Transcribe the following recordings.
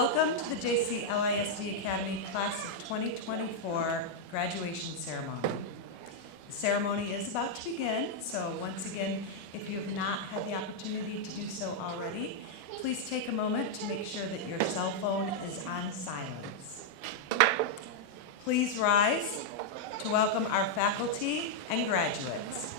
Welcome to the JC LISD Academy Class of 2024 graduation ceremony. The ceremony is about to begin, so once again, if you have not had the opportunity to do so already, please take a moment to make sure that your cell phone is on silence. Please rise to welcome our faculty and graduates.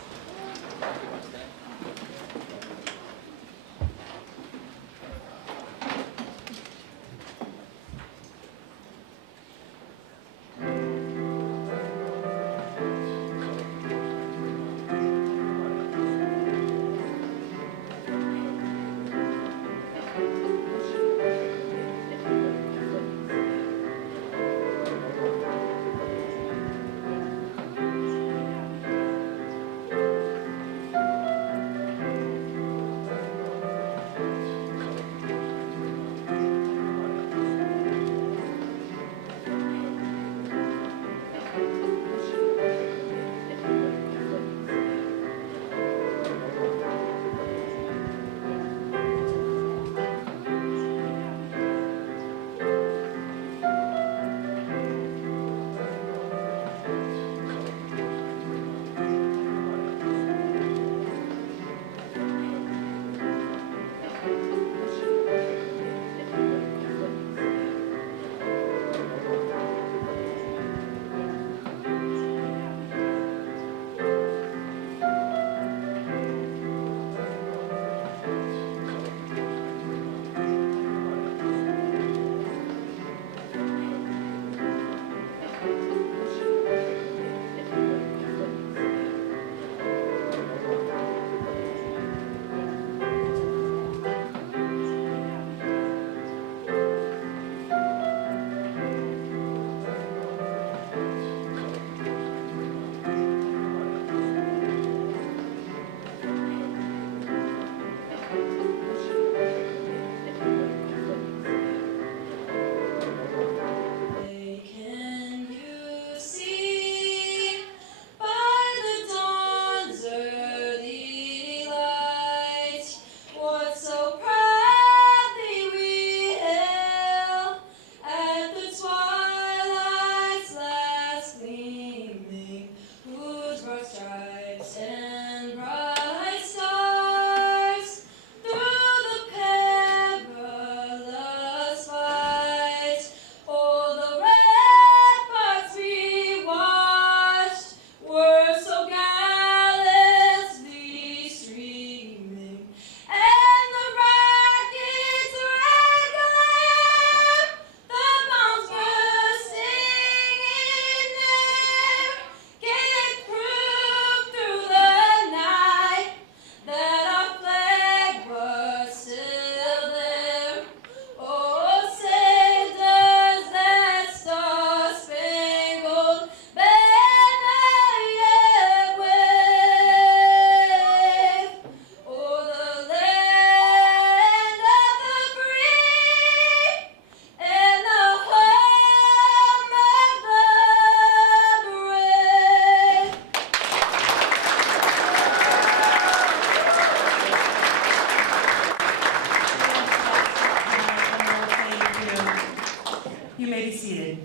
You may be seated.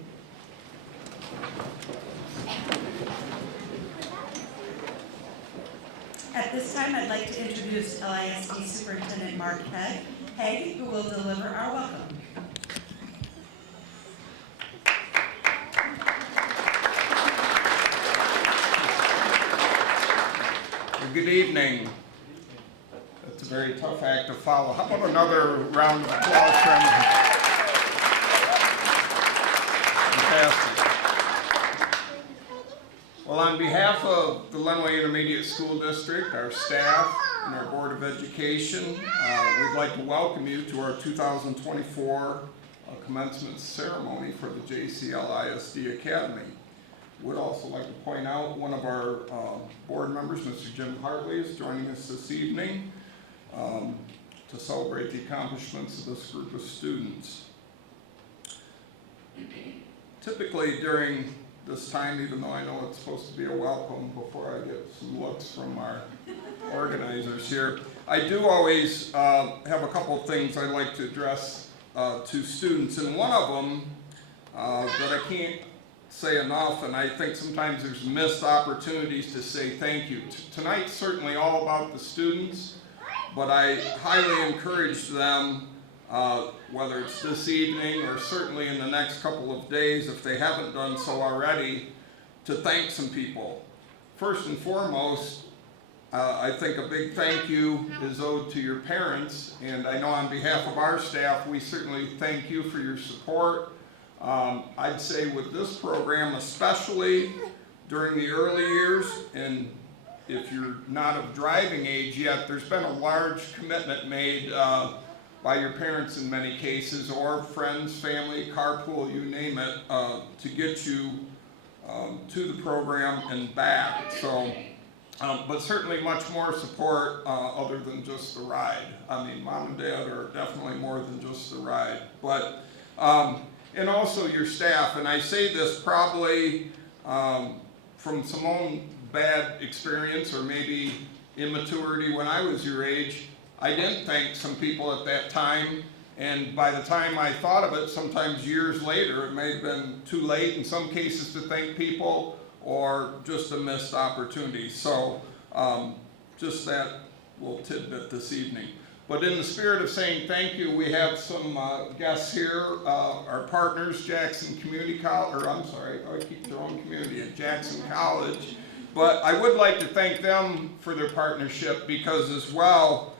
At this time, I'd like to introduce LISD Superintendent Mark Haig, who will deliver our welcome. Good evening. That's a very tough act to follow. How about another round of applause for him? Well, on behalf of the Lenawee Intermediate School District, our staff, and our Board of Education, we'd like to welcome you to our 2024 commencement ceremony for the JC LISD Academy. Would also like to point out one of our board members, Mr. Jim Hartley, is joining us this evening to celebrate the accomplishments of this group of students. Typically during this time, even though I know it's supposed to be a welcome before I get some looks from our organizers here, I do always have a couple of things I'd like to address to students, and one of them that I can't say enough, and I think sometimes there's missed opportunities to say thank you. Tonight's certainly all about the students, but I highly encourage them, whether it's this evening or certainly in the next couple of days, if they haven't done so already, to thank some people. First and foremost, I think a big thank you is owed to your parents, and I know on behalf of our staff, we certainly thank you for your support. I'd say with this program, especially during the early years, and if you're not of driving age yet, there's been a large commitment made by your parents in many cases, or friends, family, carpool, you name it, to get you to the program and back. So, but certainly much more support other than just the ride. I mean, mom and dad are definitely more than just the ride. But and also your staff, and I say this probably from some own bad experience or maybe immaturity when I was your age. I didn't thank some people at that time, and by the time I thought of it, sometimes years later, it may have been too late in some cases to thank people, or just a missed opportunity. So just that little tidbit this evening. But in the spirit of saying thank you, we have some guests here, our partners, Jackson Community College, or I'm sorry, I keep throwing community at Jackson College. But I would like to thank them for their partnership, because as well,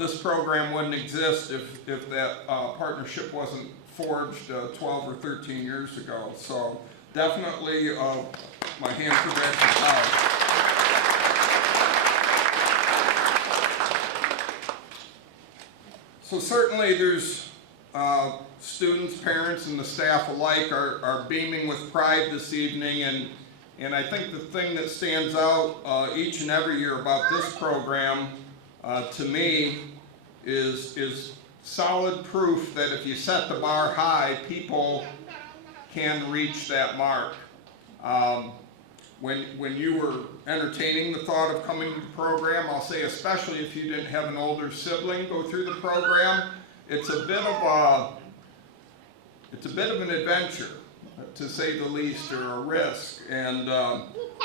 this program wouldn't exist if that partnership wasn't forged 12 or 13 years ago. So definitely my hand for Jackson College. So certainly there's students, parents, and the staff alike are beaming with pride this evening, and I think the thing that stands out each and every year about this program to me is solid proof that if you set the bar high, people can reach that mark. When you were entertaining the thought of coming to the program, I'll say especially if you didn't have an older sibling go through the program, it's a bit of an adventure, to say the least, or a risk. And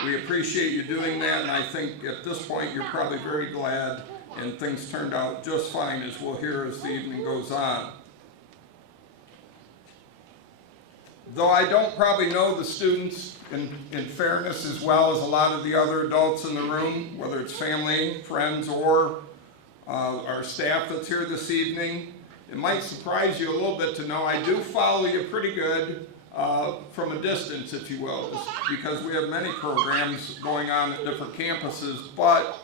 we appreciate you doing that, and I think at this point you're probably very glad, and things turned out just fine, as we'll hear as the evening goes on. Though I don't probably know the students in fairness as well as a lot of the other adults in the room, whether it's family, friends, or our staff that's here this evening, it might surprise you a little bit to know I do follow you pretty good from a distance, if you will, just because we have many programs going on at different campuses. But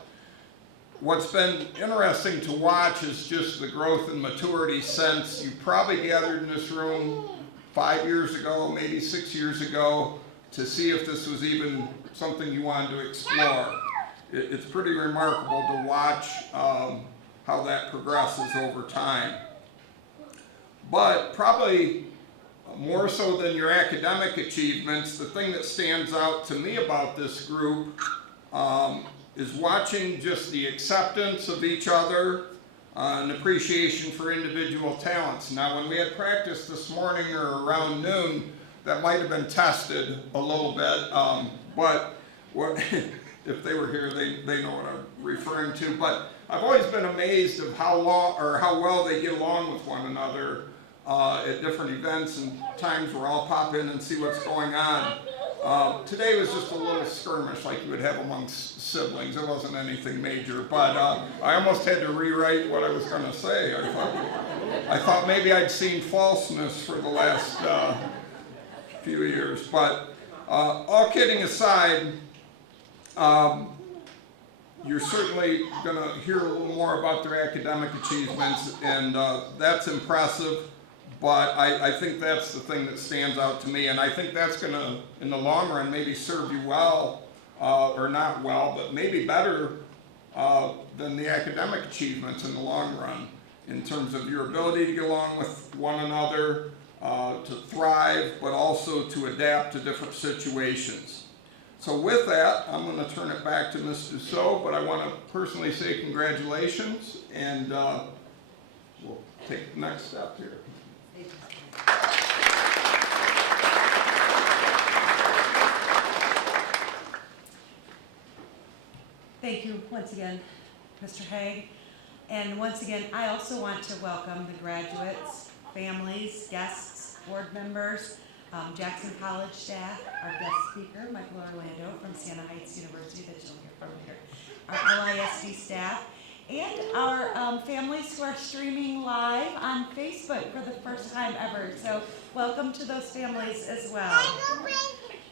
what's been interesting to watch is just the growth and maturity since you probably gathered in this room 5 years ago, maybe 6 years ago, to see if this was even something you wanted to explore. It's pretty remarkable to watch how that progresses over time. But probably more so than your academic achievements, the thing that stands out to me about this group is watching just the acceptance of each other, an appreciation for individual talents. Now, when we had practice this morning or around noon, that might have been tested a little bit, but if they were here, they know what I'm referring to. But I've always been amazed of how well they get along with one another at different events and times where I'll pop in and see what's going on. Today was just a little skirmish like you would have amongst siblings. It wasn't anything major, but I almost had to rewrite what I was going to say. I thought maybe I'd seen falseness for the last few years. But all kidding aside, you're certainly going to hear a little more about their academic achievements, and that's impressive. But I think that's the thing that stands out to me, and I think that's going to, in the long run, maybe serve you well, or not well, but maybe better than the academic achievements in the long run, in terms of your ability to get along with one another, to thrive, but also to adapt to different situations. So with that, I'm going to turn it back to Ms. Dussault, but I want to personally say congratulations, and we'll take the next step here. Thank you once again, Mr. Haig. And once again, I also want to welcome the graduates, families, guests, board members, Jackson College staff, our guest speaker, Michael Orlando from Siena Heights University that you'll hear from later, our LISD staff, and our families who are streaming live on Facebook for the first time ever. So welcome to those families as well.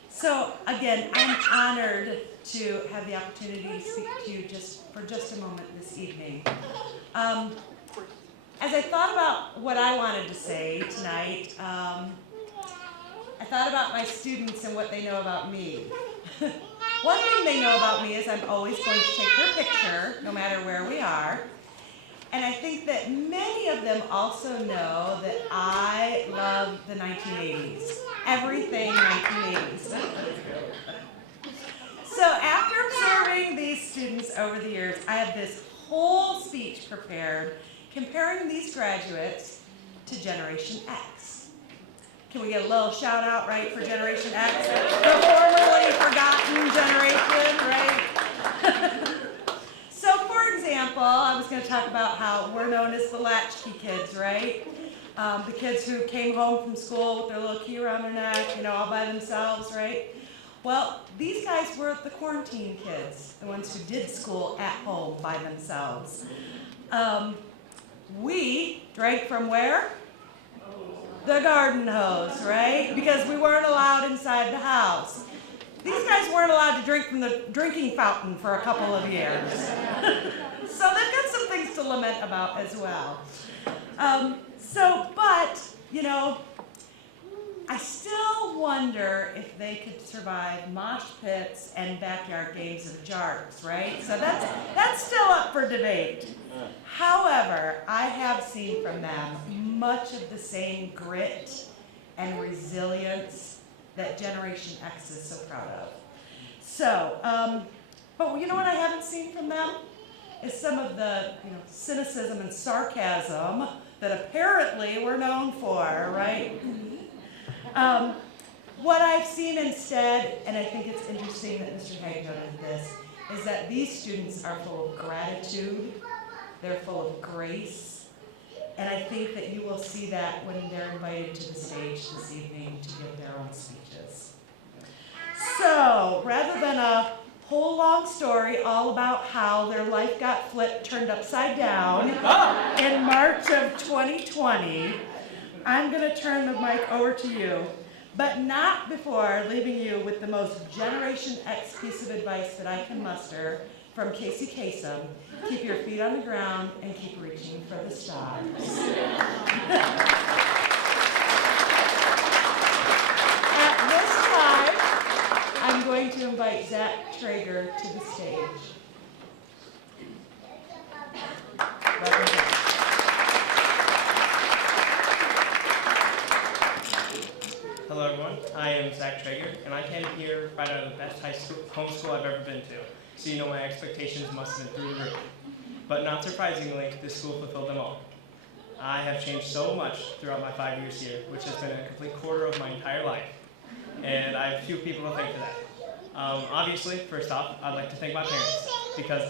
So again, I'm honored to have the opportunity to speak to you for just a moment this evening. As I thought about what I wanted to say tonight, I thought about my students and what they know about me. One thing they know about me is I'm always going to take their picture, no matter where we are. And I think that many of them also know that I love the 1980s. Everything 1980s. So after observing these students over the years, I have this whole speech prepared comparing these graduates to Generation X. Can we get a little shout out, right, for Generation X? The formerly forgotten generation, right? So for example, I was going to talk about how we're known as the latchkey kids, right? The kids who came home from school with their little key around their neck, all by themselves, right? Well, these guys were the quarantine kids, the ones who did school at home by themselves. We drank from where? The garden hose, right? Because we weren't allowed inside the house. These guys weren't allowed to drink from the drinking fountain for a couple of years. So they've got some things to lament about as well. I still wonder if they could survive mosh pits and backyard games of jarts, right? So that's still up for debate. However, I have seen from them much of the same grit and resilience that Generation X is so proud of. So, but you know what I haven't seen from them? Is some of the cynicism and sarcasm that apparently we're known for, right? What I've seen instead, and I think it's interesting that Mr. Haig noted this, is that these students are full of gratitude, they're full of grace, and I think that you will see that when they're invited to the stage this evening to give their own speeches. So, rather than a whole long story all about how their life got turned upside down in March of 2020, I'm going to turn the mic over to you, but not before leaving you with the most Generation X piece of advice that I can muster from Casey Kasem. Keep your feet on the ground and keep reaching for the stars. At this time, I'm going to invite Zach Traeger to the stage. Welcome, Zach. Hello everyone, I am Zach Traeger, and I came here right out of the best homeschool I've ever been to, so you know my expectations must have been through the roof. But not surprisingly, this school fulfilled them all. I have changed so much throughout my 5 years here, which has been a complete quarter of my entire life, and I have a few people to thank for that. Obviously, first off, I'd like to thank my parents, because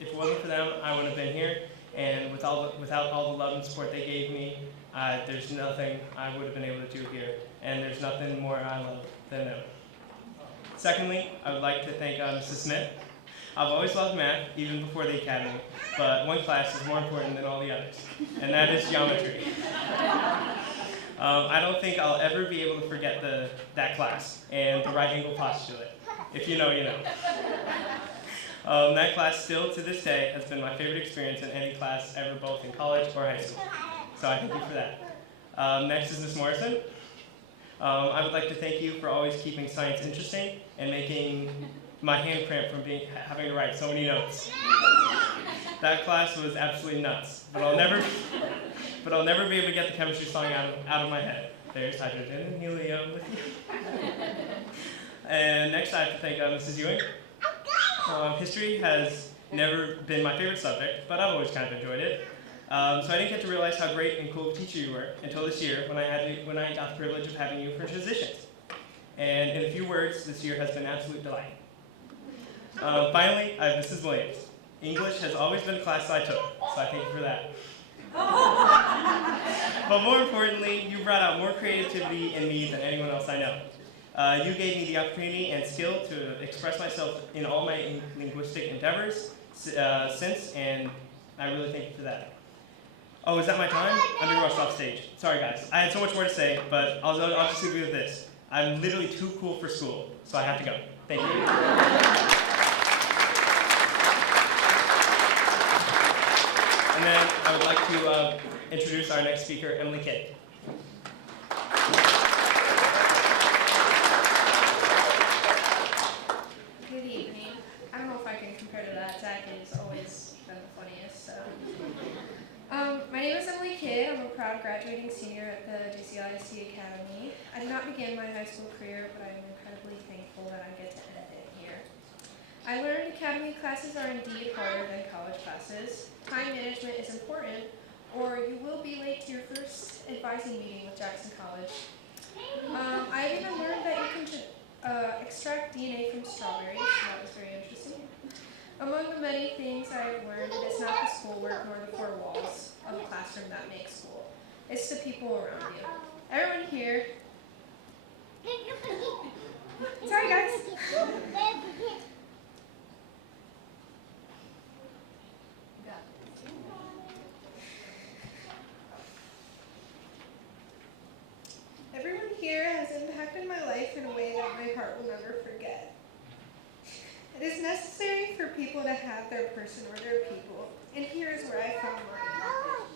if it wasn't for them, I wouldn't have been here, and without all the love and support they gave me, there's nothing I would have been able to do here, and there's nothing more I love than them. Secondly, I would like to thank Mrs. Smith. I've always loved math, even before the academy, but one class is more important than all the others, and that is geometry. I don't think I'll ever be able to forget that class and the right angle postulate. If you know, you know. That class still to this day has been my favorite experience in any class ever, both in college or high school. So I thank you for that. Next is Ms. Morrison. I would like to thank you for always keeping science interesting and making my hand cramp from having to write so many notes. That class was absolutely nuts, but I'll never be able to get the chemistry song out of my head. There's hydrogen and helium with you. And next I have to thank Mrs. Ewing. History has never been my favorite subject, but I've always kind of enjoyed it. So I didn't get to realize how great and cool of a teacher you were until this year when I got the privilege of having you for transitions. And in a few words, this year has been an absolute delight. Finally, I have Mrs. Williams. English has always been a class I took, so I thank you for that. But more importantly, you brought out more creativity in me than anyone else I know. You gave me the opportunity and skill to express myself in all my linguistic endeavors since, and I really thank you for that. Oh, is that my time? I'm being rushed off stage. Sorry guys, I had so much more to say, but I'll just leave you with this. I'm literally too cool for school, so I have to go. Thank you. And then I would like to introduce our next speaker, Emily Kidd. Good evening. I don't know if I can compare to that. Zach has always been the funniest. So, my name is Emily Kidd. I'm a proud graduating senior at the LISD Academy. I did not begin my high school career, but I'm incredibly thankful that I get to end it here. I learned academy classes are indeed harder than college classes. Time management is important, or you will be late to your first advising meeting with Jackson College. I've even learned that you can extract DNA from strawberries, so that was very interesting. Among the many things I've learned, it is not the schoolwork nor the four walls of a classroom that make school. It's the people around you. Everyone here. Sorry, guys. Everyone here has impacted my life in a way that my heart will never forget. It is necessary for people to have their person or their people, and here is where I found mine.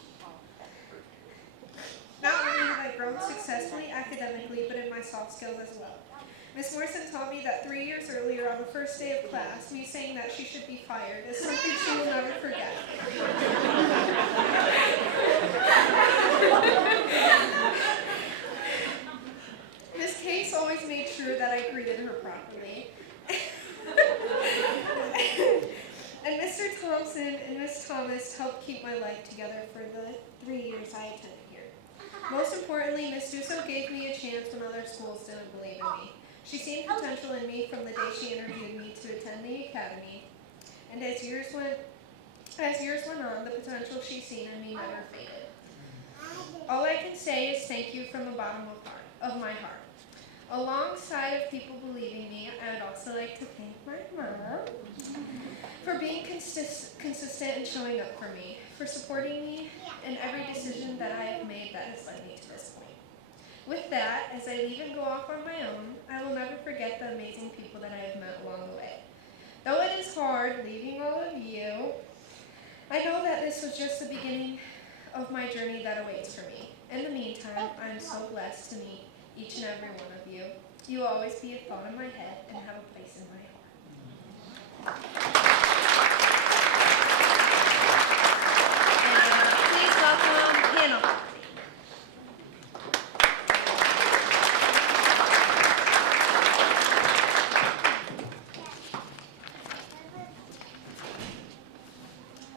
Not only have I grown successfully academically, but in my soft skills as well. Miss Morrison taught me that 3 years earlier on the first day of class, me saying that she should be fired is something she will never forget. Miss Case always made sure that I greeted her properly. And Mr. Thompson and Miss Thomas helped keep my life together for the 3 years I attended here. Most importantly, Miss Dusso gave me a chance when other schools didn't believe in me. She seen potential in me from the day she interviewed me to attend the academy, and as years went on, the potential she seen in me never faded. All I can say is thank you from the bottom of my heart. Alongside of people believing me, I would also like to thank my mom for being consistent and showing up for me, for supporting me in every decision that I have made that has led me to this point. With that, as I leave and go off on my own, I will never forget the amazing people that I have met along the way. Though it is hard leaving all of you, I know that this was just the beginning of my journey that awaits for me. In the meantime, I am so blessed to meet each and every one of you. You will always be a thought in my head and have a place in my heart. And please welcome Hannah.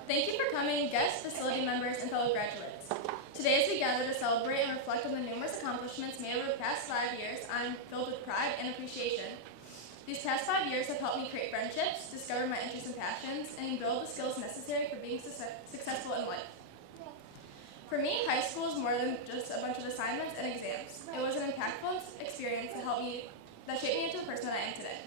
Thank you for coming, guests, facility members, and fellow graduates. Today, as we gather to celebrate and reflect on the numerous accomplishments made over the past 5 years, I'm filled with pride and appreciation. These past 5 years have helped me create friendships, discover my interests and passions, and build the skills necessary for being successful in life. For me, high school is more than just a bunch of assignments and exams. It was an impactful experience that shaped me into the person I am today.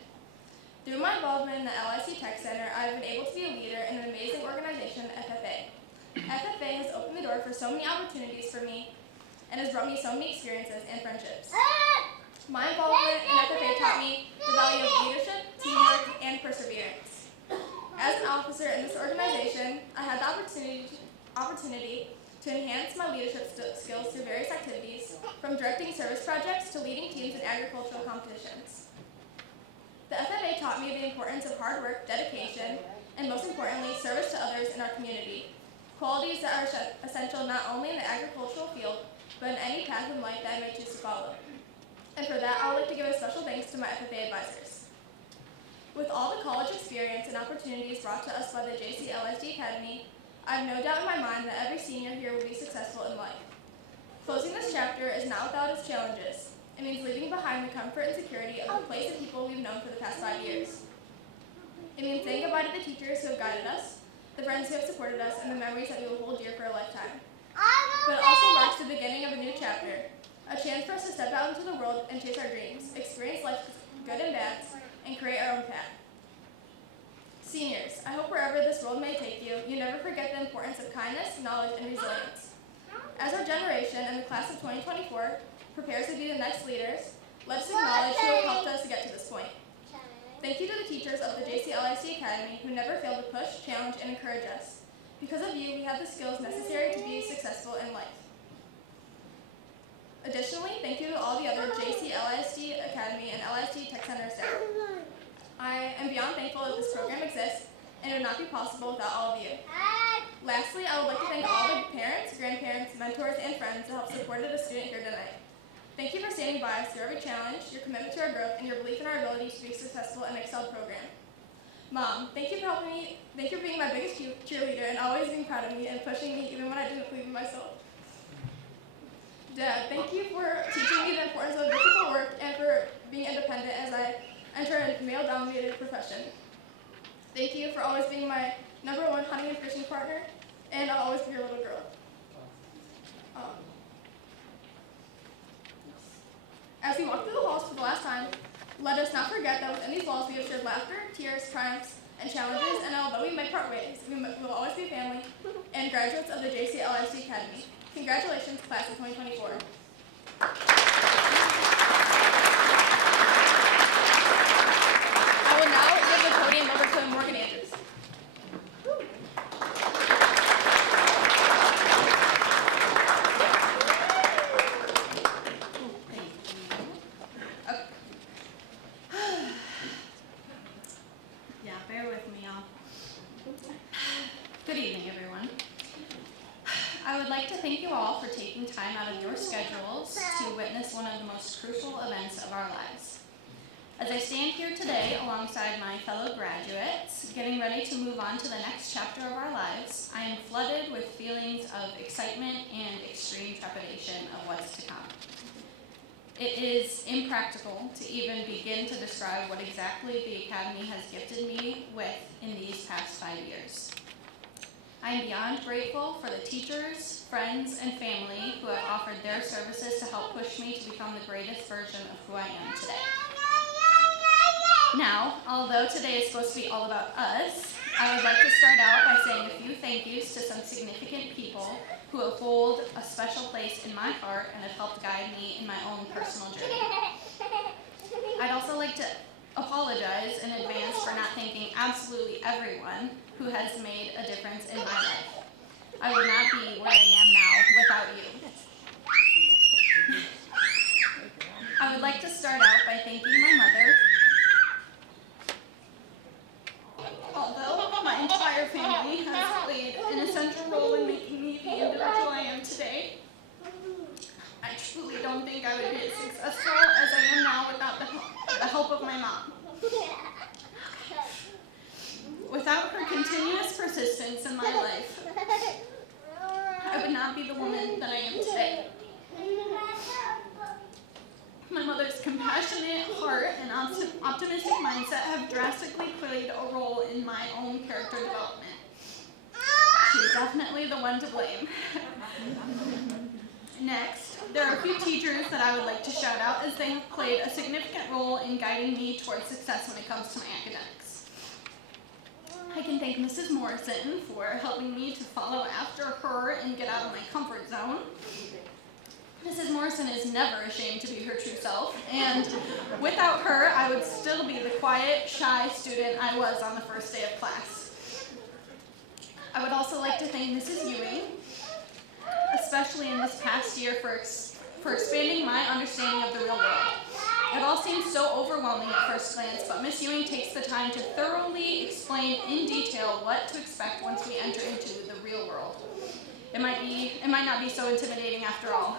Through my involvement in the LIC Tech Center, I've been able to be a leader in an amazing organization, FFA. FFA has opened the door for so many opportunities for me and has brought me so many experiences and friendships. My involvement in FFA taught me the value of leadership, teamwork, and perseverance. As an officer in this organization, I had the opportunity to enhance my leadership skills through various activities, from directing service projects to leading teams in agricultural competitions. The FFA taught me the importance of hard work, dedication, and most importantly, service to others in our community. Qualities that are essential not only in the agricultural field, but in any path in life that I may choose to follow. And for that, I would like to give a special thanks to my FFA advisors. With all the college experience and opportunities brought to us by the LISD Academy, I have no doubt in my mind that every senior here will be successful in life. Closing this chapter is not without its challenges. It means leaving behind the comfort and security of the place and people we've known for the past 5 years. It means saying goodbye to the teachers who have guided us, the friends who have supported us, and the memories that we will hold dear for a lifetime. But it also marks the beginning of a new chapter, a chance for us to step out into the world and chase our dreams, experience life's good and bads, and create our own path. Seniors, I hope wherever this world may take you, you never forget the importance of kindness, knowledge, and resilience. As our generation and the class of 2024 prepares to be the next leaders, let's acknowledge who have helped us to get to this point. Thank you to the teachers of the LISD Academy who never failed to push, challenge, and encourage us. Because of you, we have the skills necessary to be successful in life. Additionally, thank you to all the other LISD Academy and LISD Tech Center staff. I am beyond thankful that this program exists, and it would not be possible without all of you. Lastly, I would like to thank all the parents, grandparents, mentors, and friends that helped support a student here tonight. Thank you for standing by us through every challenge, your commitment to our growth, and your belief in our ability to be a successful and excelled program. Mom, thank you for helping me. Thank you for being my biggest cheerleader and always being proud of me and pushing me even when I didn't believe in myself. Dad, thank you for teaching me the importance of difficult work and for being independent as I enter a male-dominated profession. Thank you for always being my #1 hunting and fishing partner, and I'll always be your little girl. As we walk through the halls for the last time, let us not forget that within these walls we have shared laughter, tears, triumphs, and challenges, and although we may part ways, we will always be family and graduates of the LISD Academy. Congratulations, class of 2024. I will now give the podium over to Morgan Andrews. Yeah, bear with me, y'all. Good evening, everyone. I would like to thank you all for taking time out of your schedules to witness one of the most crucial events of our lives. As I stand here today alongside my fellow graduates, getting ready to move on to the next chapter of our lives, I am flooded with feelings of excitement and extreme trepidation of what's to come. It is impractical to even begin to describe what exactly the Academy has gifted me with in these past 5 years. I am beyond grateful for the teachers, friends, and family who have offered their services to help push me to become the greatest version of who I am today. Now, although today is supposed to be all about us, I would like to start out by saying a few thank yous to some significant people who hold a special place in my heart and have helped guide me in my own personal journey. I'd also like to apologize in advance for not thanking absolutely everyone who has made a difference in my life. I would not be where I am now without you. I would like to start out by thanking my mother. Although my entire family has played an essential role in making me the individual I am today, I truly don't think I would be as successful as I am now without the help of my mom. Without her continuous persistence in my life, I would not be the woman that I am today. My mother's compassionate heart and optimistic mindset have drastically played a role in my own character development. She's definitely the one to blame. Next, there are a few teachers that I would like to shout out as they have played a significant role in guiding me towards success when it comes to my academics. I can thank Mrs. Morrison for helping me to follow after her and get out of my comfort zone. Mrs. Morrison is never ashamed to be her true self, and without her, I would still be the quiet, shy student I was on the first day of class. I would also like to thank Mrs. Ewing, especially in this past year for expanding my understanding of the real world. It all seems so overwhelming at first glance, but Miss Ewing takes the time to thoroughly explain in detail what to expect once we enter into the real world. It might not be so intimidating after all.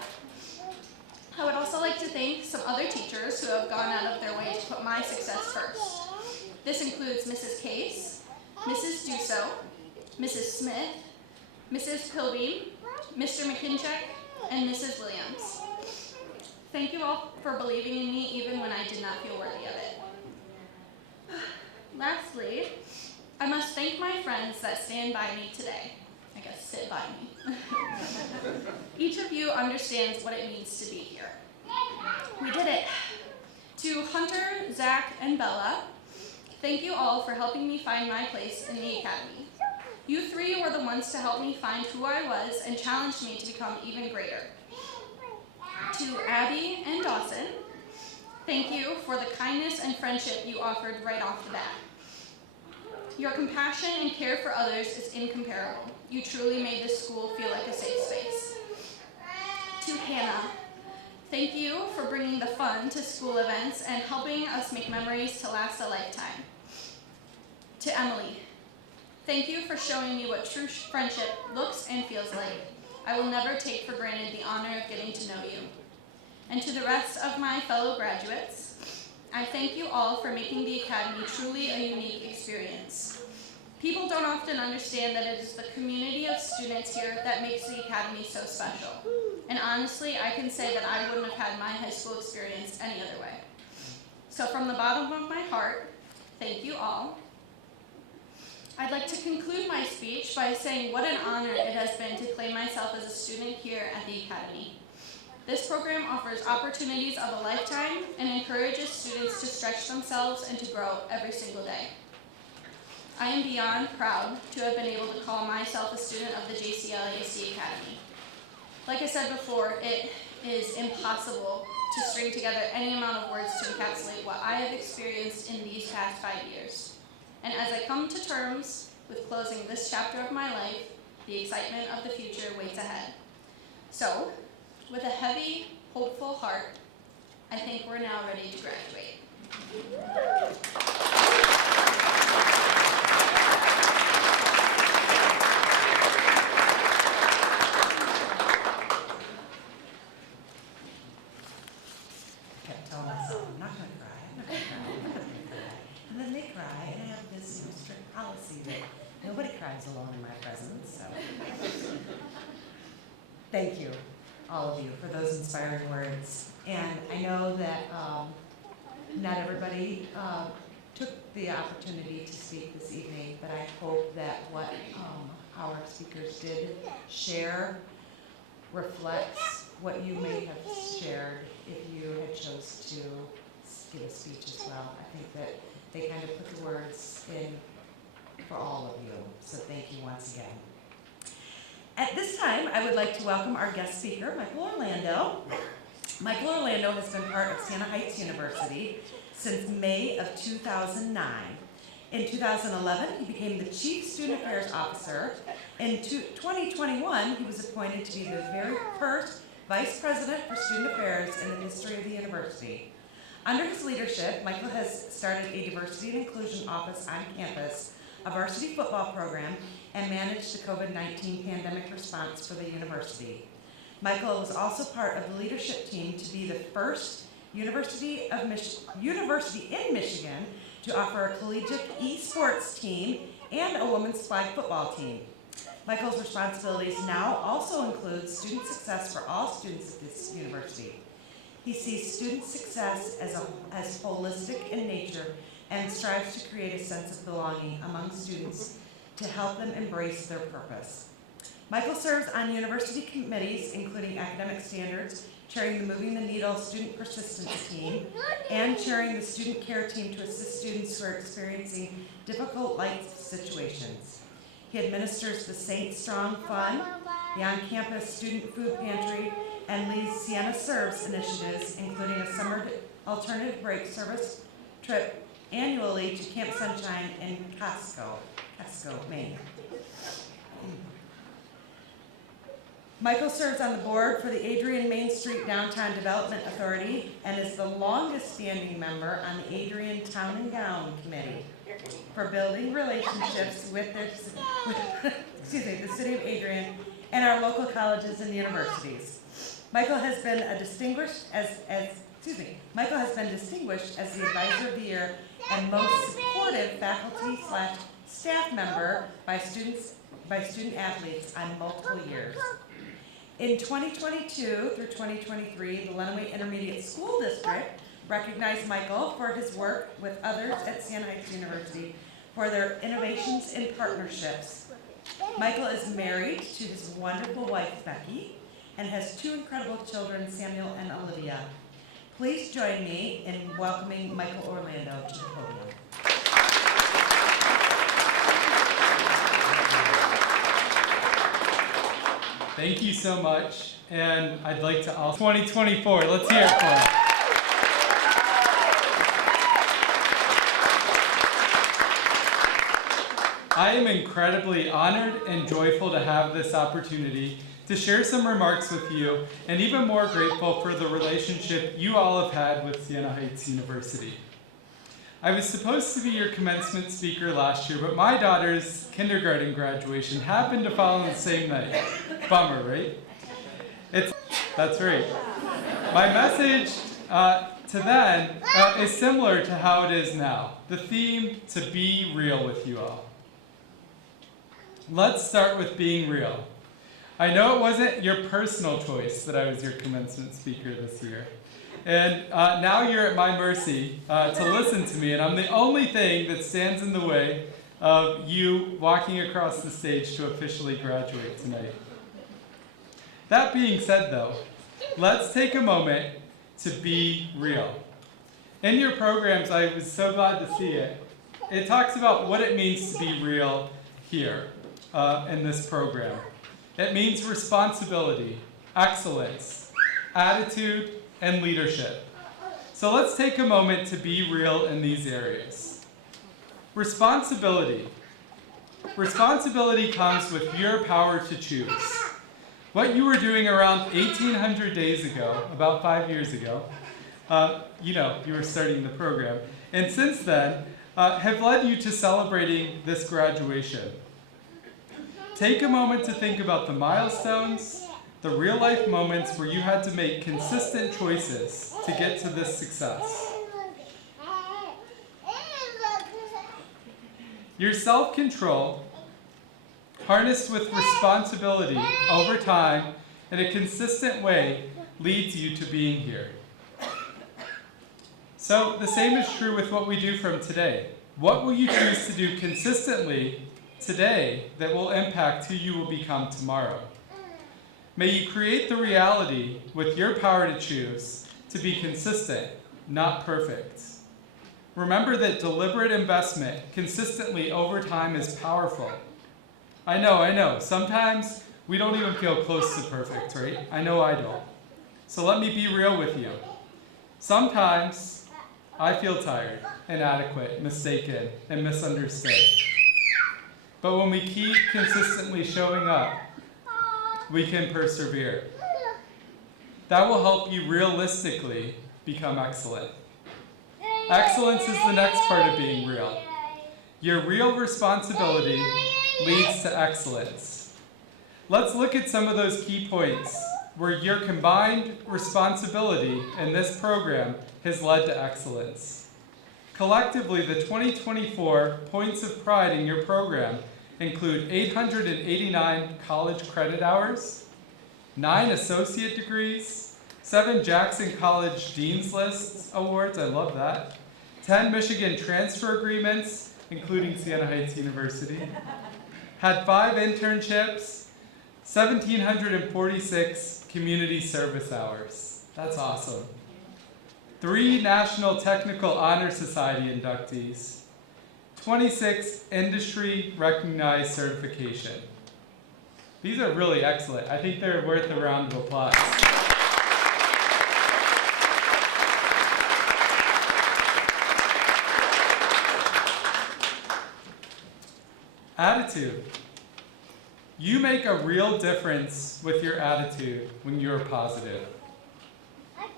I would also like to thank some other teachers who have gone out of their way to put my success first. This includes Mrs. Case, Mrs. Dusso, Mrs. Smith, Mrs. Pilbeam, Mr. McKincheck, and Mrs. Williams. Thank you all for believing in me even when I did not feel worthy of it. Lastly, I must thank my friends that stand by me today. I guess sit by me. Each of you understands what it means to be here. We did it. To Hunter, Zach, and Bella, thank you all for helping me find my place in the academy. You three were the ones to help me find who I was and challenged me to become even greater. To Abby and Dawson, thank you for the kindness and friendship you offered right off the bat. Your compassion and care for others is incomparable. You truly made this school feel like a safe space. To Hannah, thank you for bringing the fun to school events and helping us make memories to last a lifetime. To Emily, thank you for showing me what true friendship looks and feels like. I will never take for granted the honor of getting to know you. And to the rest of my fellow graduates, I thank you all for making the academy truly a unique experience. People don't often understand that it is the community of students here that makes the academy so special. And honestly, I can say that I wouldn't have had my high school experience any other way. So from the bottom of my heart, thank you all. I'd like to conclude my speech by saying what an honor it has been to claim myself as a student here at the academy. This program offers opportunities of a lifetime and encourages students to stretch themselves and to grow every single day. I am beyond proud to have been able to call myself a student of the JC-LISD Academy. Like I said before, it is impossible to string together any amount of words to encapsulate what I have experienced in these past 5 years. And as I come to terms with closing this chapter of my life, the excitement of the future waits ahead. So, with a heavy, hopeful heart, I think we're now ready to graduate. I kept telling myself, I'm not gonna cry, I'm not gonna cry, I'm not gonna cry. And then they cry, and I have this strict policy that nobody cries alone in my presence, so. Thank you, all of you, for those inspiring words. And I know that not everybody took the opportunity to speak this evening, but I hope that what our speakers did share reflects what you may have shared if you had chose to give a speech as well. I think that they kind of put the words in for all of you, so thank you once again. At this time, I would like to welcome our guest speaker, Michael Orlando. Michael Orlando has been part of Santa Heights University since May of 2009. In 2011, he became the Chief Student Affairs Officer. In 2021, he was appointed to be the very first Vice President for Student Affairs in the history of the university. Under his leadership, Michael has started a diversity and inclusion office on campus, a varsity football program, and managed the COVID-19 pandemic response for the university. Michael was also part of the leadership team to be the first university in Michigan to offer a collegiate esports team and a women's flag football team. Michael's responsibilities now also include student success for all students at this university. He sees student success as holistic in nature and strives to create a sense of belonging among students to help them embrace their purpose. Michael serves on university committees, including academic standards, chairing the Moving the Needle student persistence team, and chairing the student care team to assist students who are experiencing difficult life situations. He administers the Saint Strong Fund, the on-campus student food pantry, and leads Sienna Serves initiatives, including a summer alternative break service trip annually to Camp Sunshine in Casco, Maine. Michael serves on the board for the Adrian Main Street Downtown Development Authority and is the longest standing member on the Adrian Town and Gown Committee for building relationships with the city of Adrian and our local colleges and universities. Michael has been distinguished as the Advisor of the Year and most supportive faculty / staff member by student athletes on multiple years. In 2022 through 2023, the Lenawee Intermediate School District recognized Michael for his work with others at Siena Heights University for their innovations and partnerships. Michael is married to his wonderful wife, Becky, and has two incredible children, Samuel and Olivia. Please join me in welcoming Michael Orlando to the podium. Thank you so much, and I'd like to also 2024. Let's hear it for him. I am incredibly honored and joyful to have this opportunity to share some remarks with you, and even more grateful for the relationship you all have had with Siena Heights University. I was supposed to be your commencement speaker last year, but my daughter's kindergarten graduation happened to fall on the same night. Bummer, right? That's right. My message to then is similar to how it is now. The theme, to be real with you all. Let's start with being real. I know it wasn't your personal choice that I was your commencement speaker this year. And now you're at my mercy to listen to me, and I'm the only thing that stands in the way of you walking across the stage to officially graduate tonight. That being said, though, let's take a moment to be real. In your programs, I was so glad to see it. It talks about what it means to be real here in this program. It means responsibility, excellence, attitude, and leadership. So let's take a moment to be real in these areas. Responsibility. Responsibility comes with your power to choose. What you were doing around 1,800 days ago, about 5 years ago, you were starting the program, and since then, have led you to celebrating this graduation. Take a moment to think about the milestones, the real-life moments where you had to make consistent choices to get to this success. Your self-control, harnessed with responsibility over time in a consistent way, leads you to being here. So the same is true with what we do from today. What will you choose to do consistently today that will impact who you will become tomorrow? May you create the reality with your power to choose to be consistent, not perfect. Remember that deliberate investment consistently over time is powerful. I know. Sometimes we don't even feel close to perfect, right? I know I don't. So let me be real with you. Sometimes I feel tired, inadequate, mistaken, and misunderstood. But when we keep consistently showing up, we can persevere. That will help you realistically become excellent. Excellence is the next part of being real. Your real responsibility leads to excellence. Let's look at some of those key points where your combined responsibility in this program has led to excellence. Collectively, the 2024 points of pride in your program include 889 college credit hours, 9 associate degrees, 7 Jackson College Dean's List awards, I love that, 10 Michigan transfer agreements, including Siena Heights University, had 5 internships, 1,746 community service hours. That's awesome. 3 National Technical Honor Society inductees, 26 industry recognized certification. These are really excellent. I think they're worth a round of applause. Attitude. You make a real difference with your attitude when you're positive.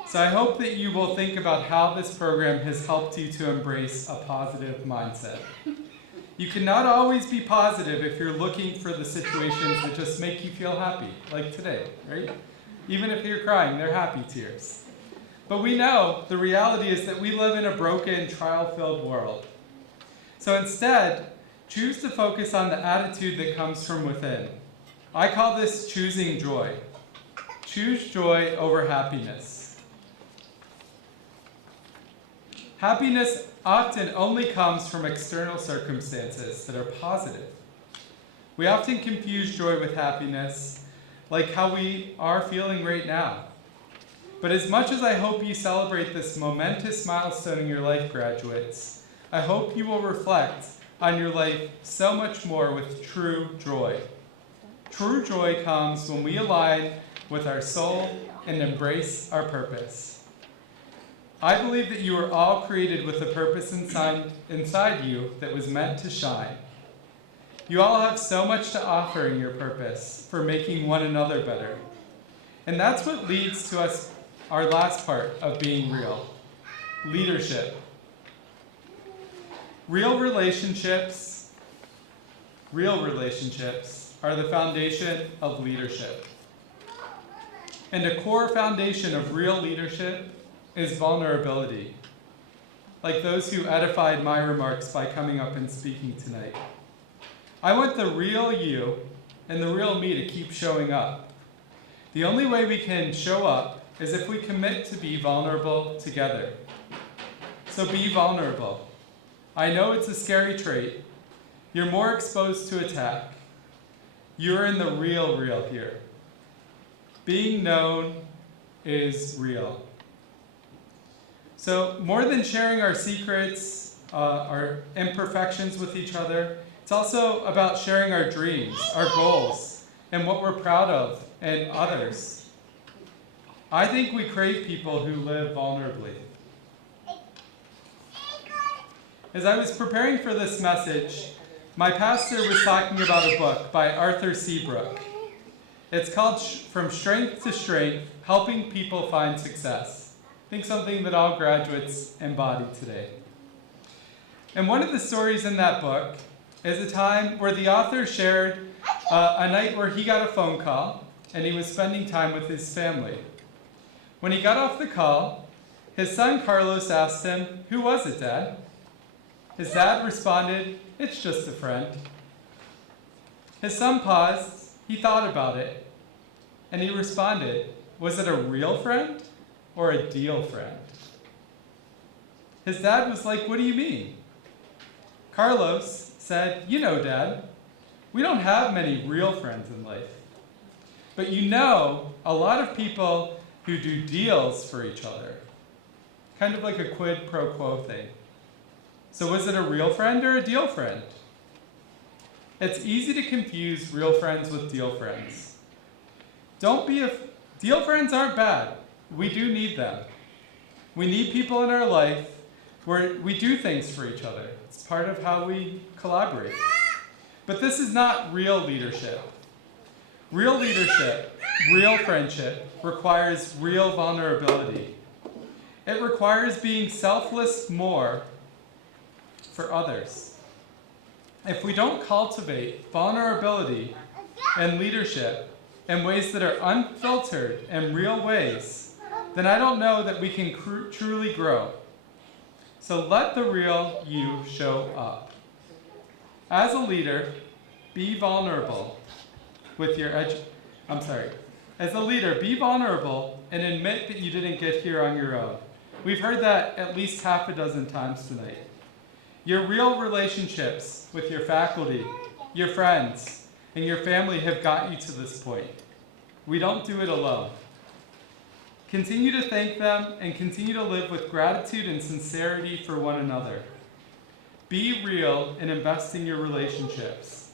So I hope that you will think about how this program has helped you to embrace a positive mindset. You cannot always be positive if you're looking for the situations that just make you feel happy, like today, right? Even if you're crying, they're happy tears. But we know the reality is that we live in a broken, trial-filled world. So instead, Choose to focus on the attitude that comes from within. I call this choosing joy. Choose joy over happiness. Happiness often only comes from external circumstances that are positive. We often confuse joy with happiness, like how we are feeling right now. But as much as I hope you celebrate this momentous milestone in your life, graduates, I hope you will reflect on your life so much more with true joy. True joy comes when we align with our soul and embrace our purpose. I believe that you are all created with a purpose inside you that was meant to shine. You all have so much to offer in your purpose for making one another better. And that's what leads to our last part of being real, leadership. Real relationships are the foundation of leadership. And a core foundation of real leadership is vulnerability, like those who edified my remarks by coming up and speaking tonight. I want the real you and the real me to keep showing up. The only way we can show up is if we commit to be vulnerable together. So be vulnerable. I know it's a scary trait. You're more exposed to attack. You're in the real here. Being known is real. So more than sharing our secrets, our imperfections with each other, it's also about sharing our dreams, our goals, and what we're proud of in others. I think we crave people who live vulnerably. As I was preparing for this message, my pastor was talking about a book by Arthur Seabrook. It's called From Strength to Strength, Helping People Find Success. I think something that all graduates embody today. And one of the stories in that book is a time where the author shared a night where he got a phone call and he was spending time with his family. When he got off the call, his son Carlos asked him, "Who was it, Dad?" His dad responded, "It's just a friend." His son paused, he thought about it, and he responded, "Was it a real friend or a deal friend?" His dad was like, "What do you mean?" Carlos said, "You know, Dad, we don't have many real friends in life. But you know a lot of people who do deals for each other. Kind of like a quid pro quo thing. So was it a real friend or a deal friend?" It's easy to confuse real friends with deal friends. Deal friends aren't bad. We do need them. We need people in our life where we do things for each other. It's part of how we collaborate. But this is not real leadership. Real leadership, real friendship, requires real vulnerability. It requires being selfless more for others. If we don't cultivate vulnerability and leadership in ways that are unfiltered and real ways, then I don't know that we can truly grow. So let the real you show up. As a leader, be vulnerable with your As a leader, be vulnerable and admit that you didn't get here on your own. We've heard that at least half a dozen times tonight. Your real relationships with your faculty, your friends, and your family have got you to this point. We don't do it alone. Continue to thank them and continue to live with gratitude and sincerity for one another. Be real and invest in your relationships.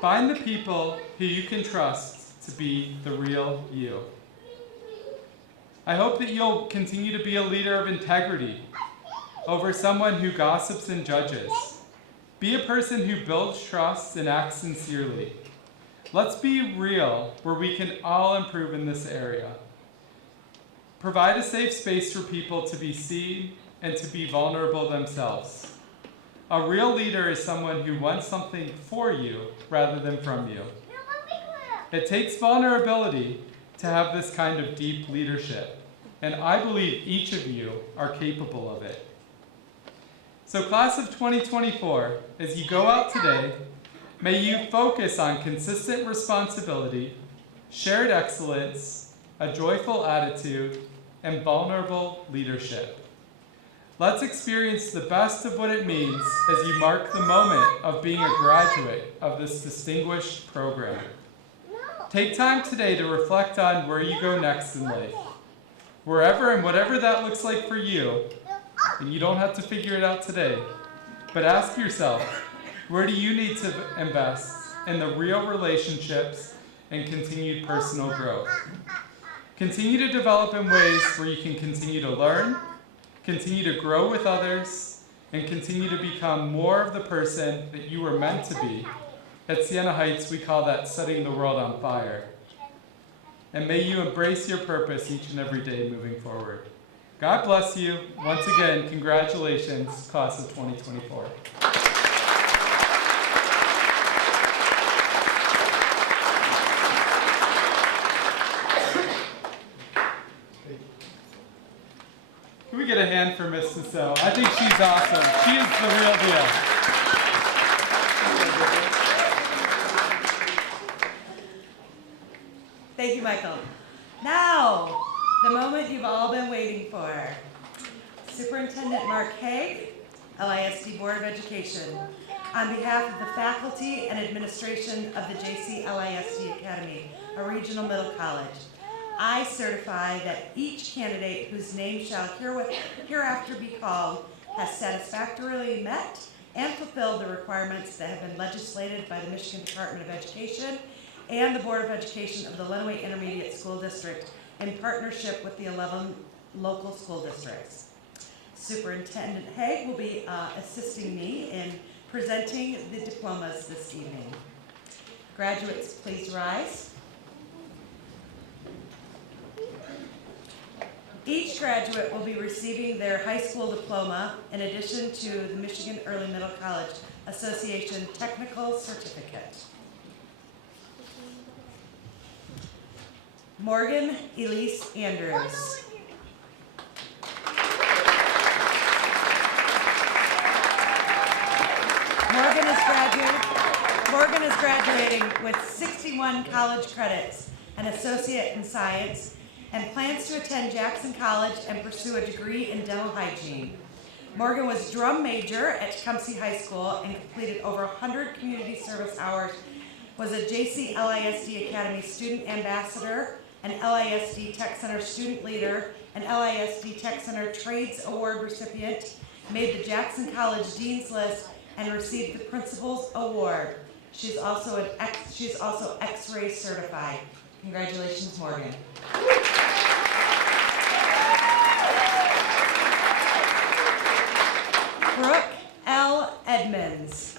Find the people who you can trust to be the real you. I hope that you'll continue to be a leader of integrity over someone who gossips and judges. Be a person who builds trust and acts sincerely. Let's be real where we can all improve in this area. Provide a safe space for people to be seen and to be vulnerable themselves. A real leader is someone who wants something for you rather than from you. It takes vulnerability to have this kind of deep leadership, and I believe each of you are capable of it. So class of 2024, as you go out today, may you focus on consistent responsibility, shared excellence, a joyful attitude, and vulnerable leadership. Let's experience the best of what it means as you mark the moment of being a graduate of this distinguished program. Take time today to reflect on where you go next in life. Wherever and whatever that looks like for you, and you don't have to figure it out today, but ask yourself, where do you need to invest in the real relationships and continued personal growth? Continue to develop in ways where you can continue to learn, continue to grow with others, and continue to become more of the person that you were meant to be. At Siena Heights, we call that setting the world on fire. And may you embrace your purpose each and every day moving forward. God bless you. Once again, congratulations, class of 2024. Can we get a hand for Miss Cicel? I think she's awesome. She is the real deal. Thank you, Michael. Now, the moment you've all been waiting for. Superintendent Mark Haig, LISD Board of Education. On behalf of the faculty and administration of the JC LISD Academy, a regional middle college, I certify that each candidate whose name shall hereafter be called has satisfactorily met and fulfilled the requirements that have been legislated by the Michigan Department of Education and the Board of Education of the Lenawee Intermediate School District in partnership with the 11 local school districts. Superintendent Haig will be assisting me in presenting the diplomas this evening. Graduates, please rise. Each graduate will be receiving their high school diploma in addition to the Michigan Early Middle College Association Technical Certificate. Morgan Elise Andrews. Morgan is graduating with 61 college credits, an associate in science, and plans to attend Jackson College and pursue a degree in dental hygiene. Morgan was drum major at Tecumseh High School and completed over 100 community service hours, was a JC LISD Academy student ambassador, an LISD Tech Center student leader, an LISD Tech Center Trades Award recipient, made the Jackson College Dean's List, and received the Principal's Award. She's also X-ray certified. Congratulations, Morgan. Brooke L. Edmonds.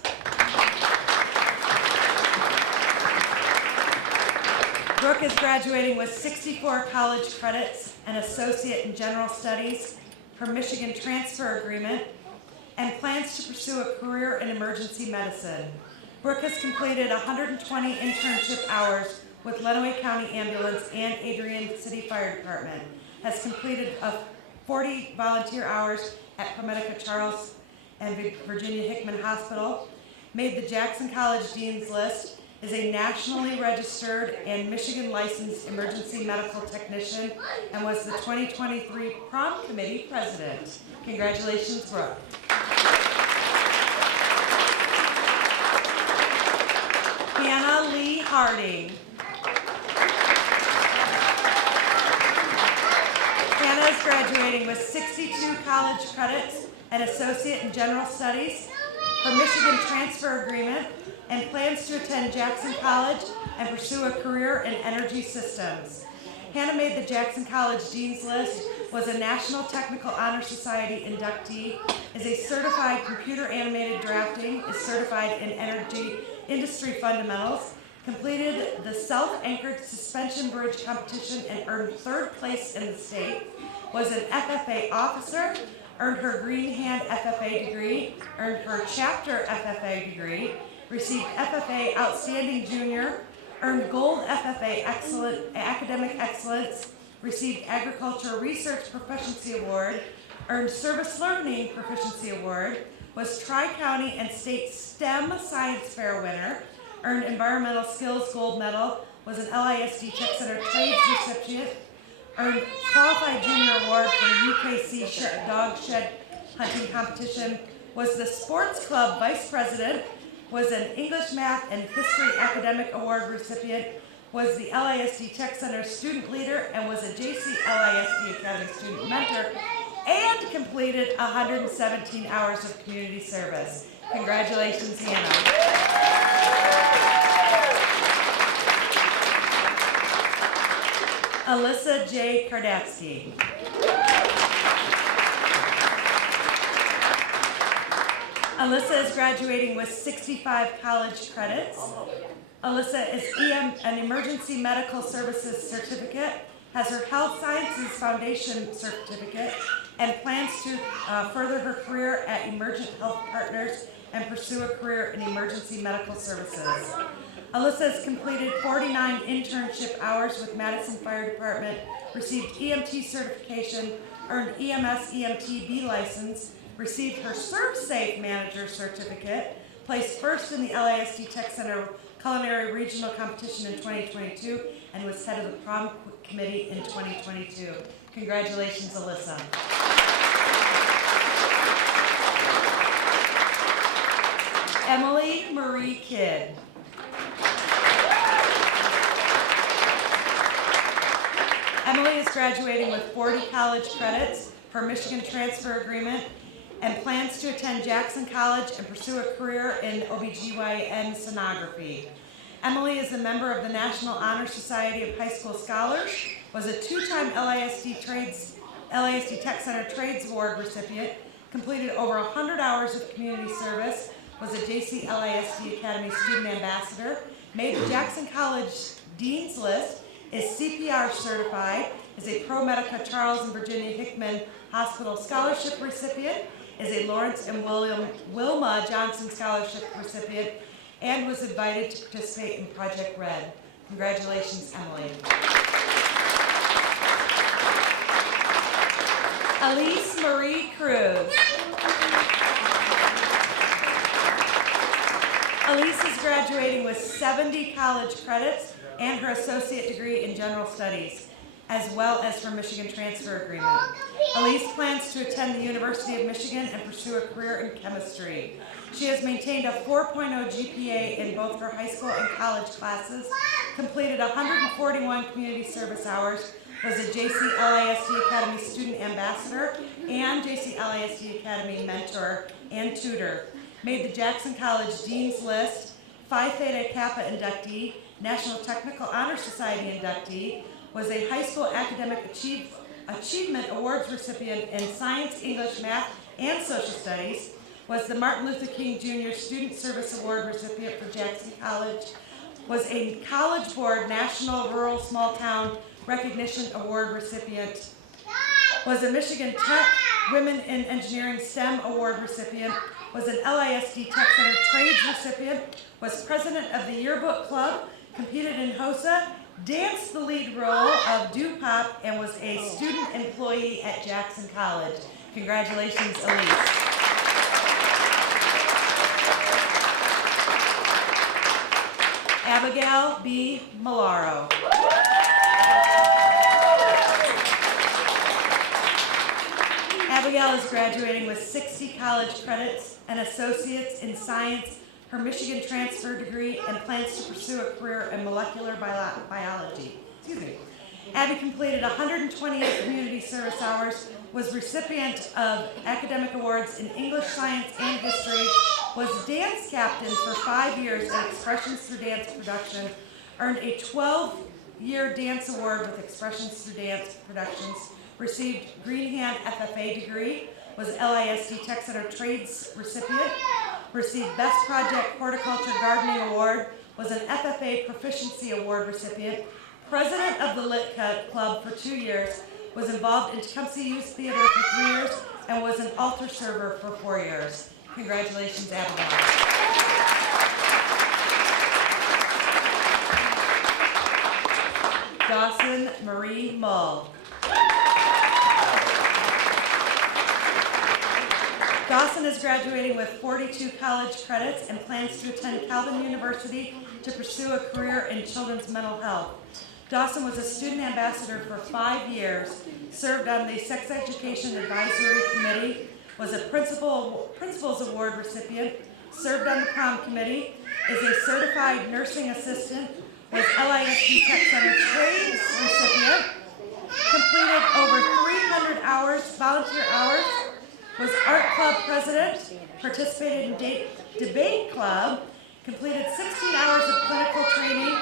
Brooke is graduating with 64 college credits, an associate in general studies, her Michigan transfer agreement, and plans to pursue a career in emergency medicine. Brooke has completed 120 internship hours with Lenawee County Ambulance and Adrian City Fire Department, has completed 40 volunteer hours at ProMedica Charles and Virginia Hickman Hospital, made the Jackson College Dean's List, is a nationally registered and Michigan licensed emergency medical technician, and was the 2023 Prom Committee President. Congratulations, Brooke. Hannah Lee Harding. Hannah is graduating with 62 college credits, an associate in general studies, her Michigan transfer agreement, and plans to attend Jackson College and pursue a career in energy systems. Hannah made the Jackson College Dean's List, was a National Technical Honor Society inductee, is a certified computer animated drafting, is certified in energy industry fundamentals, completed the self-anchored suspension bridge competition and earned 3rd place in the state, was an FFA officer, earned her Green Hand FFA degree, earned her Chapter FFA degree, received FFA Outstanding Junior, earned Gold FFA Academic Excellence, received Agriculture Research Proficiency Award, earned Service Learning Proficiency Award, was Tri-County and State STEM Science Fair winner, earned Environmental Skills Gold Medal, was an LISD Tech Center Trades recipient, earned Qualified Junior Award for UKC Dog Shed Hunting Competition, was the Sports Club Vice President, was an English, Math, and History Academic Award recipient, was the LISD Tech Center Student Leader, and was a JC LISD Academy Student Mentor, and completed 117 hours of community service. Congratulations, Hannah. Alyssa J. Kardatsky. Alyssa is graduating with 65 college credits. Alyssa is an Emergency Medical Services Certificate, has her Health Sciences Foundation Certificate, and plans to further her career at Emergent Health Partners and pursue a career in emergency medical services. Alyssa has completed 49 internship hours with Madison Fire Department, received EMT certification, earned EMS EMT B license, received her ServSafe Manager certificate, placed first in the LISD Tech Center Culinary Regional Competition in 2022, and was head of the prom committee in 2022. Congratulations, Alyssa. Emily Marie Kidd. Emily is graduating with 40 college credits, her Michigan transfer agreement, and plans to attend Jackson College and pursue a career in OBGYN sonography. Emily is a member of the National Honor Society of High School Scholars, was a two-time LISD Tech Center Trades Award recipient, completed over 100 hours of community service, was a JC LISD Academy Student Ambassador, made the Jackson College Dean's List, is CPR certified, is a Pro Medica Charles and Virginia Hickman Hospital Scholarship recipient, is a Lawrence and Wilma Johnson Scholarship recipient, and was invited to participate in Project Red. Congratulations, Emily. Elise Marie Cruz. Elise is graduating with 70 college credits and her associate degree in general studies, as well as her Michigan transfer agreement. Elise plans to attend the University of Michigan and pursue a career in chemistry. She has maintained a 4.0 GPA in both her high school and college classes, completed 141 community service hours, was a JC LISD Academy Student Ambassador and JC LISD Academy Mentor and Tutor, made the Jackson College Dean's List, Phi Theta Kappa inductee, National Technical Honor Society inductee, was a high school academic achievement awards recipient in science, English, math, and social studies, was the Martin Luther King Jr. Student Service Award recipient for Jackson College, was a College Board National Rural Small Town Recognition Award recipient, was a Michigan Tech Women in Engineering STEM Award recipient, was an LISD Tech Center Trades recipient, was president of the Yearbook Club, competed in HOSA, danced the lead role of Doo-Pop, and was a student employee at Jackson College. Congratulations, Elise. Abigail B. Malaro. Abigail is graduating with 60 college credits and associates in science, her Michigan transfer degree, and plans to pursue a career in molecular biology. Abby completed 128 community service hours, was recipient of academic awards in English, science, and history, was dance captain for 5 years at Expressions Through Dance Production, earned a 12-year dance award with Expressions Through Dance Productions, received Green Hand FFA degree, was LISD Tech Center Trades recipient, received Best Project Horticulture Gardening Award, was an FFA Proficiency Award recipient, president of the Lit Club for 2 years, was involved in Tecumseh Youth Theater for 3 years, and was an altar server for 4 years. Congratulations, Abigail. Dawson Marie Mull. Dawson is graduating with 42 college credits and plans to attend Calvin University to pursue a career in children's mental health. Dawson was a student ambassador for 5 years, served on the Sex Education Advisory Committee, was a Principal's Award recipient, served on the Prom Committee, is a certified nursing assistant, was LISD Tech Center Trades recipient, completed over 300 hours, volunteer hours, was art club president, participated in debate club, completed 16 hours of clinical training,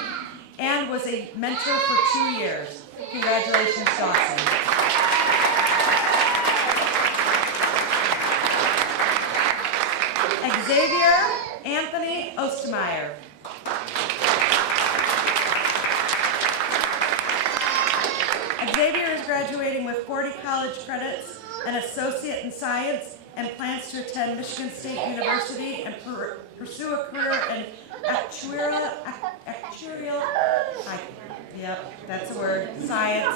and was a mentor for 2 years. Congratulations, Dawson. Xavier Anthony Ostermeyer. Xavier is graduating with 40 college credits, an associate in science, and plans to attend Michigan State University and pursue a career in actuarial, yep, that's the word, science.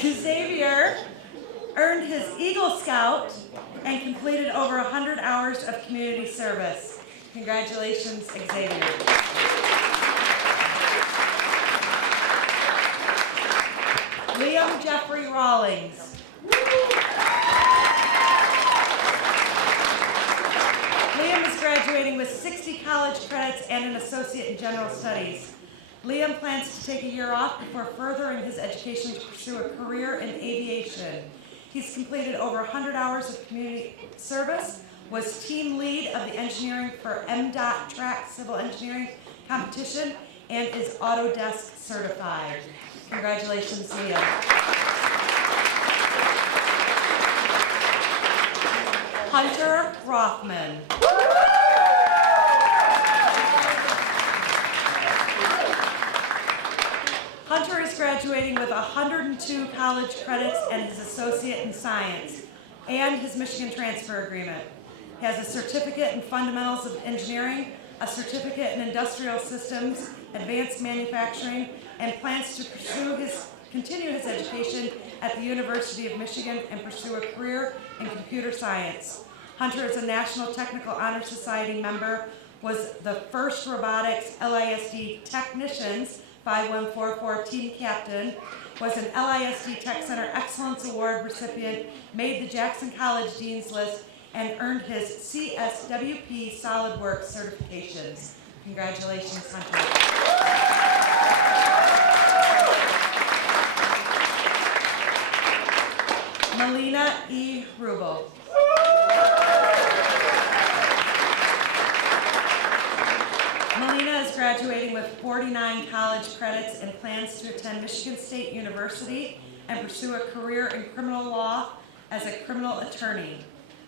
Xavier earned his Eagle Scout and completed over 100 hours of community service. Congratulations, Xavier. Liam Jeffrey Rawlings. Liam is graduating with 60 college credits and an associate in general studies. Liam plans to take a year off before furthering his education to pursue a career in aviation. He's completed over 100 hours of community service, was team lead of the engineering for MDOT track civil engineering competition, and is Autodesk certified. Congratulations, Liam. Hunter Rothman. Hunter is graduating with 102 college credits and his associate in science and his Michigan transfer agreement. He has a certificate in fundamentals of engineering, a certificate in industrial systems, advanced manufacturing, and plans to continue his education at the University of Michigan and pursue a career in computer science. Hunter is a National Technical Honor Society member, was the first robotics LISD Technicians 5144 team captain, was an LISD Tech Center Excellence Award recipient, made the Jackson College Dean's List, and earned his CSWP SolidWorks certifications. Congratulations, Hunter. Melina E. Rubel. Melina is graduating with 49 college credits and plans to attend Michigan State University and pursue a career in criminal law as a criminal attorney.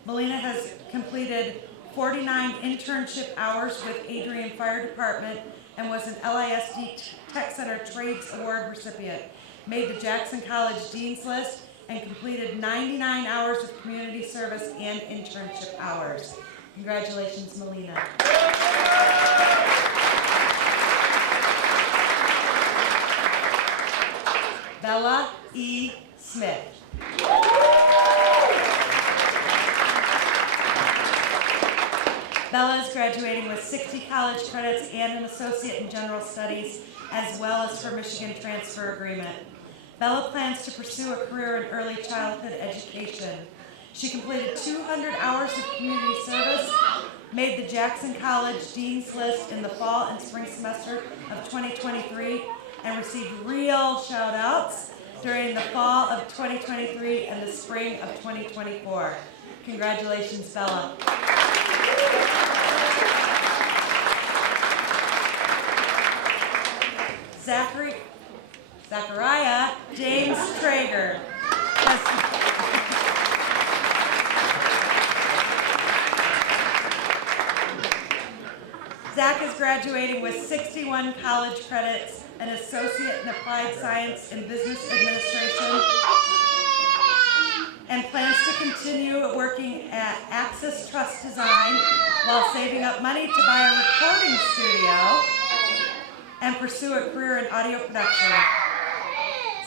Melina has completed 49 internship hours with Adrian Fire Department and was an LISD Tech Center Trades Award recipient, made the Jackson College Dean's List, and completed 99 hours of community service and internship hours. Congratulations, Melina. Bella E. Smith. Bella is graduating with 60 college credits and an associate in general studies, as well as her Michigan transfer agreement. Bella plans to pursue a career in early childhood education. She completed 200 hours of community service, made the Jackson College Dean's List in the fall and spring semester of 2023, and received real shout-outs during the fall of 2023 and the spring of 2024. Congratulations, Bella. Zachariah James Traeger. Zach is graduating with 61 college credits, an associate in applied science and business administration, and plans to continue working at Axis Trust Design while saving up money to buy a recording studio and pursue a career in audio production.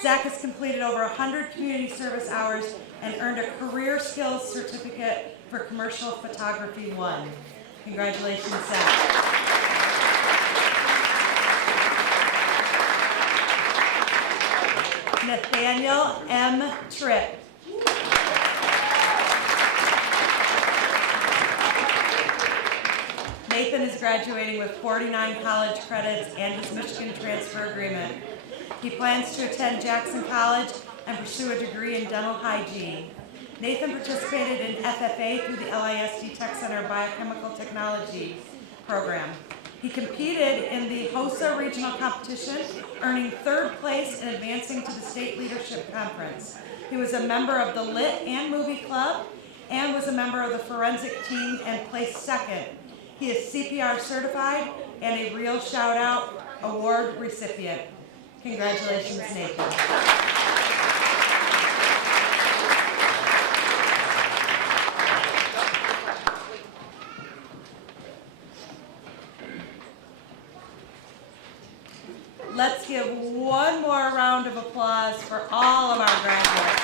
Zach has completed over 100 community service hours and earned a career skills certificate for commercial photography 1. Congratulations, Zach. Nathaniel M. Tripp. Nathan is graduating with 49 college credits and his Michigan transfer agreement. He plans to attend Jackson College and pursue a degree in dental hygiene. Nathan participated in FFA through the LISD Tech Center Biochemical Technology program. He competed in the HOSA regional competition, earning 3rd place and advancing to the state leadership conference. He was a member of the Lit and Movie Club and was a member of the forensic team and placed 2nd. He is CPR certified and a Real Shout Out award recipient. Congratulations, Nathan. Let's give one more round of applause for all of our graduates.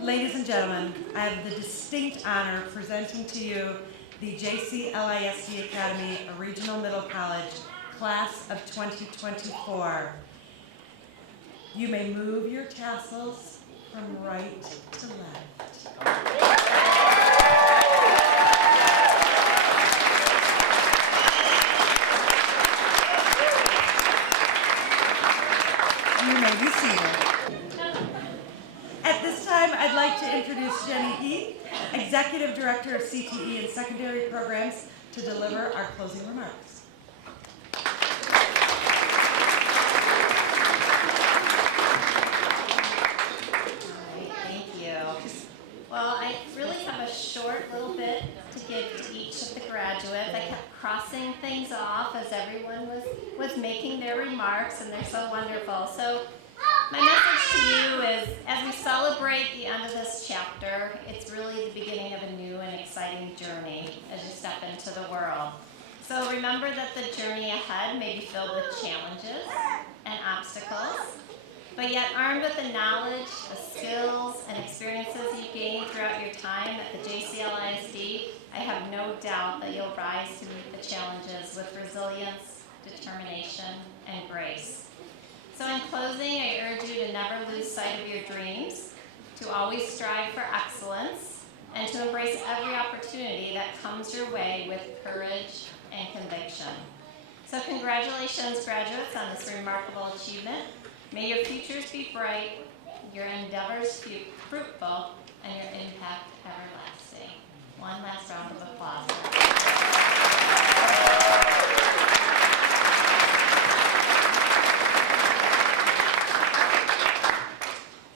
Ladies and gentlemen, I have the distinct honor of presenting to you the JC LISD Academy, a regional middle college, class of 2024. You may move your tassels from right to left. You may be seated. At this time, I'd like to introduce Jenny Heath, Executive Director of CTE and Secondary Programs, to deliver our closing remarks. Well, I really have a short little bit to give to each of the graduates. I kept crossing things off as everyone was making their remarks, and they're so wonderful. So my message to you is, as we celebrate the end of this chapter, it's really the beginning of a new and exciting journey as you step into the world. So remember that the journey ahead may be filled with challenges and obstacles, but yet armed with the knowledge, the skills, and experiences you gained throughout your time at the JCLISD, I have no doubt that you'll rise to meet the challenges with resilience, determination, and grace. So in closing, I urge you to never lose sight of your dreams, to always strive for excellence, and to embrace every opportunity that comes your way with courage and conviction. So congratulations, graduates, on this remarkable achievement. May your futures be bright, your endeavors be fruitful, and your impact everlasting. One last round of applause.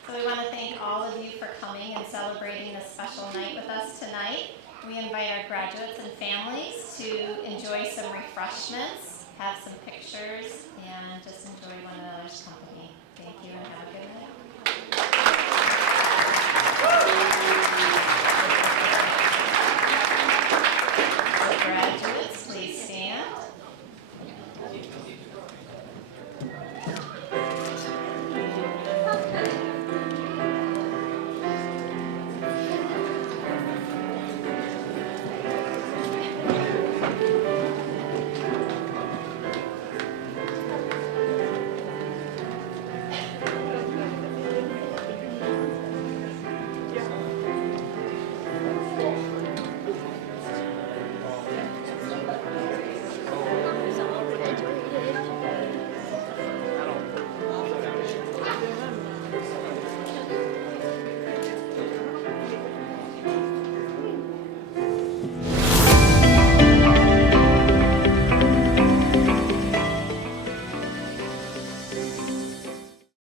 So we want to thank all of you for coming and celebrating this special night with us tonight. We invite our graduates and families to enjoy some refreshments, have some pictures, and